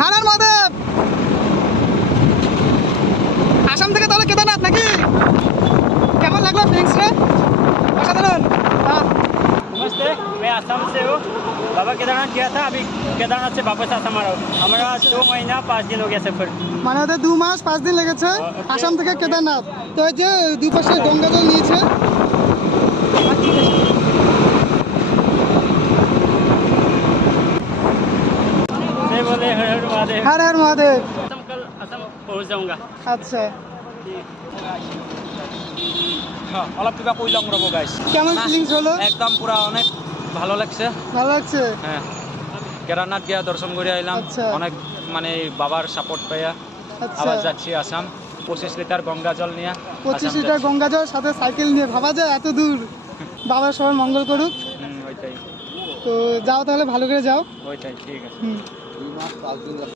হর হর মহাদেব। আসাম থেকে তাহলে কেদারনাথ নাকি? কেমন লাগলো ফিলিংস রে? অসাধারণ। नमस्ते, मैं आसाम से हूँ। बाबा केदारनाथ गया था, अभी केदारनाथ से वापस आसाम आ रहा हूँ। हमारा 2 महीना 5 दिन हो गया सफर। মানে ওদের 2 মাস 5 দিন লেগেছে আসাম থেকে কেদারনাথ। তো এই যে দুই পাশে গঙ্গা জল নিয়েছে। मैं बोले हर हर महादेव। হর হর মহাদেব। असम कल असम पहुँच जाऊँगा। আচ্ছা, হ্যাঁ, অলপ কিবা কইলাম রব গাইস। কেমন ফিলিংস হলো? একদম পুরা অনেক ভালো লাগছে। ভালো লাগছে। হ্যাঁ, কেদারনাথ গিয়া দর্শন করে আইলাম। আচ্ছা। অনেক মানে বাবার সাপোর্ট পাইয়া আচ্ছা, আবার যাচ্ছি আসাম। 25 লিটার গঙ্গা জল নিয়ে 25 লিটার গঙ্গা জল সাথে সাইকেল নিয়ে, ভাবা যায় এত দূর। বাবার সবার মঙ্গল করুক। ওইটাই তো যাও তাহলে, ভালো করে যাও। ওইটাই ঠিক আছে। হুম।